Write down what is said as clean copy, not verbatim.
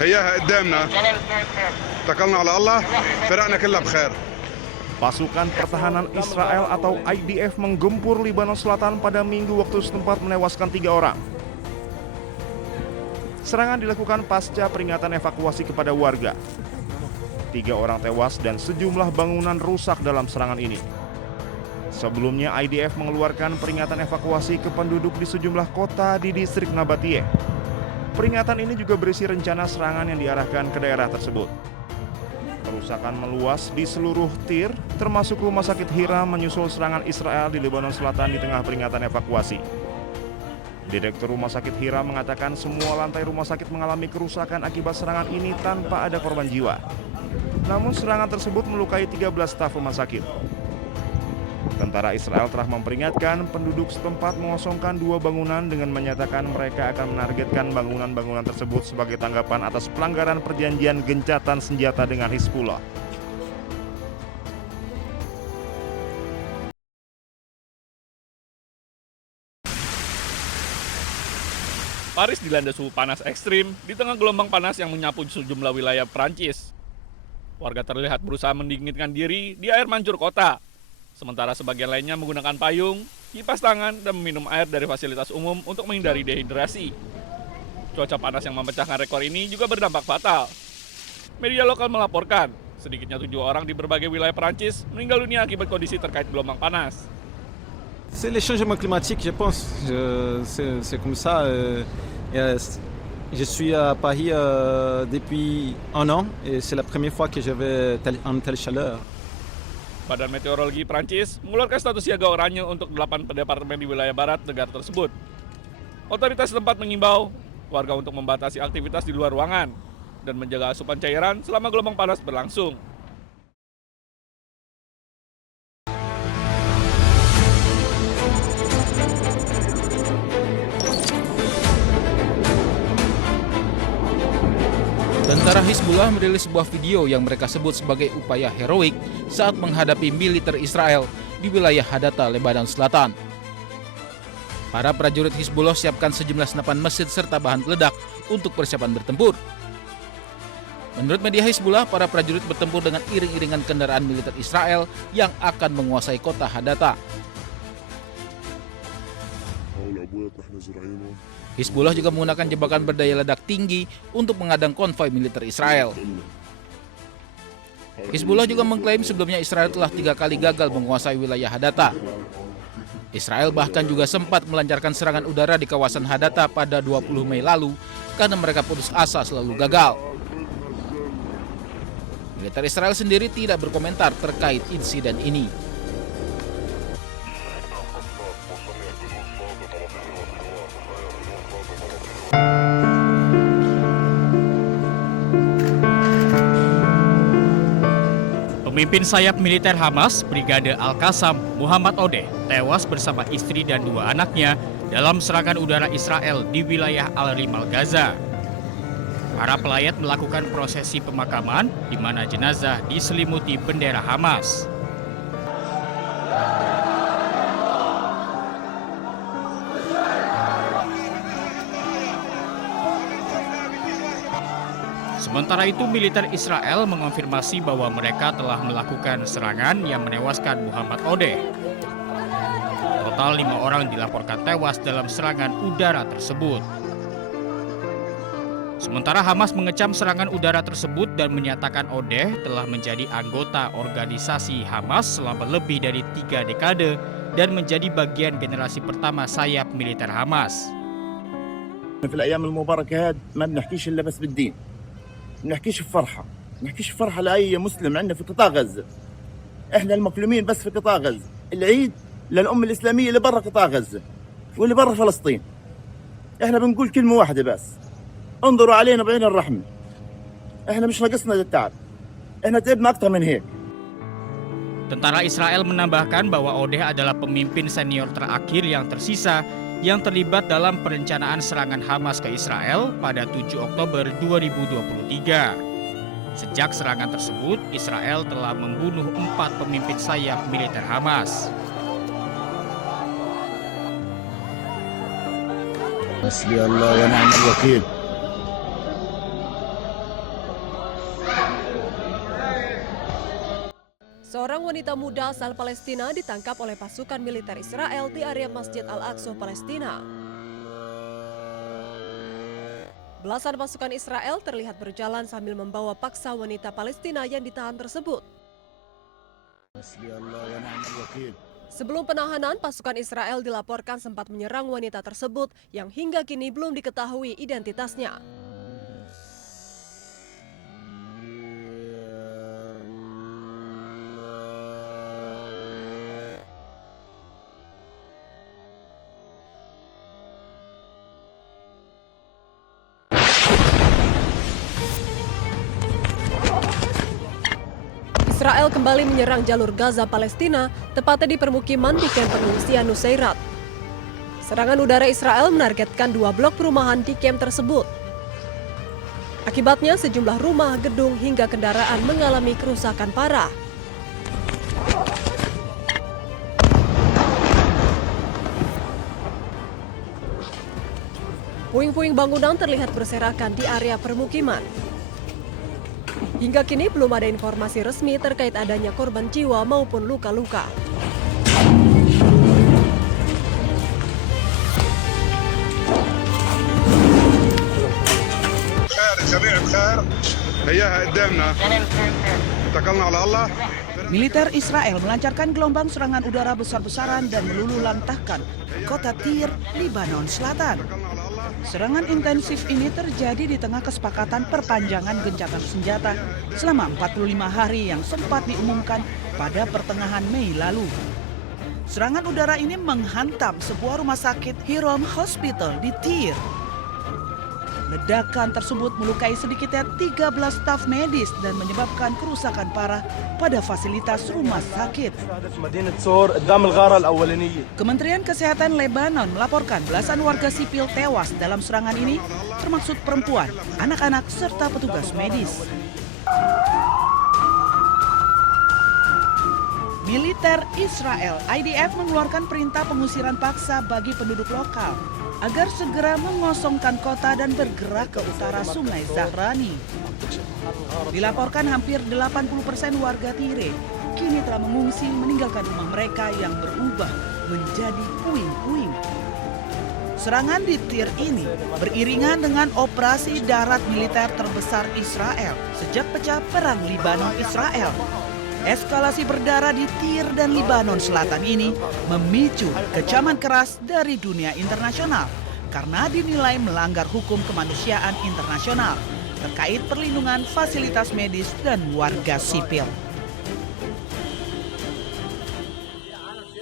هياها قدامنا توكلنا على الله فرقنا كلها بخير. Pasukan pertahanan Israel atau IDF menggempur Lebanon Selatan pada Minggu waktu setempat menewaskan 3 orang. Serangan dilakukan pasca peringatan evakuasi kepada warga. 3 orang tewas dan sejumlah bangunan rusak dalam serangan ini. Sebelumnya IDF mengeluarkan peringatan evakuasi ke penduduk di sejumlah kota di distrik Nabatiyeh. Peringatan ini juga berisi rencana serangan yang diarahkan ke daerah tersebut. Kerusakan meluas di seluruh Tir, termasuk rumah sakit Hira menyusul serangan Israel di Lebanon Selatan di tengah peringatan evakuasi. Direktur Rumah Sakit Hira mengatakan semua lantai rumah sakit mengalami kerusakan akibat serangan ini tanpa ada korban jiwa. Namun serangan tersebut melukai 13 staf rumah sakit. Tentara Israel telah memperingatkan penduduk setempat mengosongkan 2 bangunan dengan menyatakan mereka akan menargetkan bangunan-bangunan tersebut sebagai tanggapan atas pelanggaran perjanjian gencatan senjata dengan Hizbullah. Paris dilanda suhu panas ekstrim di tengah gelombang panas yang menyapu sejumlah wilayah Prancis. Warga terlihat berusaha mendinginkan diri di air mancur kota. Sementara sebagian lainnya menggunakan payung, kipas tangan, dan meminum air dari fasilitas umum untuk menghindari dehidrasi. Cuaca panas yang memecahkan rekor ini juga berdampak fatal. Media lokal melaporkan, sedikitnya 7 orang di berbagai wilayah Prancis meninggal dunia akibat kondisi terkait gelombang panas. C'est les changements climatiques, je pense. C'est comme ça. Je suis à Paris depuis 1 an et c'est la première fois que je vais en telle chaleur. Badan Meteorologi Prancis mengeluarkan status siaga oranye untuk 8 departemen di wilayah barat negara tersebut. Otoritas setempat mengimbau warga untuk membatasi aktivitas di luar ruangan dan menjaga asupan cairan selama gelombang panas berlangsung. Tentara Hizbullah merilis sebuah video yang mereka sebut sebagai upaya heroik saat menghadapi militer Israel di wilayah Hadata, Lebanon Selatan. Para prajurit Hizbullah siapkan sejumlah senapan mesin serta bahan peledak untuk persiapan bertempur. Menurut media Hizbullah, para prajurit bertempur dengan iring-iringan kendaraan militer Israel yang akan menguasai kota Hadata. Hizbullah juga menggunakan jebakan berdaya ledak tinggi untuk mengadang konvoi militer Israel. Hizbullah juga mengklaim sebelumnya Israel telah 3 kali gagal menguasai wilayah Hadata. Israel bahkan juga sempat melancarkan serangan udara di kawasan Hadata pada 20 Mei lalu karena mereka putus asa selalu gagal. Militer Israel sendiri tidak berkomentar terkait insiden ini. Pemimpin sayap militer Hamas, Brigade Al-Qassam, Muhammad Odeh, tewas bersama istri dan 2 anaknya dalam serangan udara Israel di wilayah Al-Rimal, Gaza. Para pelayat melakukan prosesi pemakaman di mana jenazah diselimuti bendera Hamas. Sementara itu, militer Israel mengonfirmasi bahwa mereka telah melakukan serangan yang menewaskan Muhammad Odeh. Total 5 orang dilaporkan tewas dalam serangan udara tersebut. Sementara Hamas mengecam serangan udara tersebut dan menyatakan Odeh telah menjadi anggota organisasi Hamas selama lebih dari 3 dekade dan menjadi bagian generasi pertama sayap militer Hamas. في الأيام المباركة هاد ما بنحكيش إلا بس بالدين. نحكيش بفرحة، نحكيش بفرحة لأي مسلم عندنا في قطاع غزة. إحنا المظلومين بس في قطاع غزة. العيد للأمة الإسلامية اللي برا قطاع غزة واللي برا فلسطين. إحنا بنقول كلمة واحدة بس. انظروا علينا بعين الرحمة. إحنا مش ناقصنا التعب. إحنا تعبنا أكتر من هيك. Tentara Israel menambahkan bahwa Odeh adalah pemimpin senior terakhir yang tersisa yang terlibat dalam perencanaan serangan Hamas ke Israel pada 7 Oktober 2023. Sejak serangan tersebut, Israel telah membunuh 4 pemimpin sayap militer Hamas. حسبي الله ونعم الوكيل Seorang wanita muda asal Palestina ditangkap oleh pasukan militer Israel di area Masjid Al-Aqsa, Palestina. Belasan pasukan Israel terlihat berjalan sambil membawa paksa wanita Palestina yang ditahan tersebut. Sebelum penahanan, pasukan Israel dilaporkan sempat menyerang wanita tersebut yang hingga kini belum diketahui identitasnya. Israel kembali menyerang jalur Gaza Palestina, tepatnya di permukiman di kamp pengungsian Nusairat. Serangan udara Israel menargetkan 2 blok perumahan di kamp tersebut. Akibatnya sejumlah rumah, gedung, hingga kendaraan mengalami kerusakan parah. Puing-puing bangunan terlihat berserakan di area permukiman. Hingga kini belum ada informasi resmi terkait adanya korban jiwa maupun luka-luka. Militer Israel melancarkan gelombang serangan udara besar-besaran dan meluluhlantahkan kota Tyre, Lebanon Selatan. Serangan intensif ini terjadi di tengah kesepakatan perpanjangan gencatan senjata selama 45 hari yang sempat diumumkan pada pertengahan Mei lalu. Serangan udara ini menghantam sebuah rumah sakit Hiram Hospital di Tyre. Ledakan tersebut melukai sedikitnya 13 staf medis dan menyebabkan kerusakan parah pada fasilitas rumah sakit. Kementerian Kesehatan Lebanon melaporkan belasan warga sipil tewas dalam serangan ini, termasuk perempuan, anak-anak, serta petugas medis. Militer Israel, IDF, mengeluarkan perintah pengusiran paksa bagi penduduk lokal agar segera mengosongkan kota dan bergerak ke utara Sungai Zahrani. Dilaporkan hampir 80% warga Tyre kini telah mengungsi meninggalkan rumah mereka yang berubah menjadi puing-puing. Serangan di Tyre ini beriringan dengan operasi darat militer terbesar Israel sejak pecah perang Libanon-Israel. Eskalasi berdarah di Tyre dan Lebanon Selatan ini memicu kecaman keras dari dunia internasional karena dinilai melanggar hukum kemanusiaan internasional terkait perlindungan fasilitas medis dan warga sipil.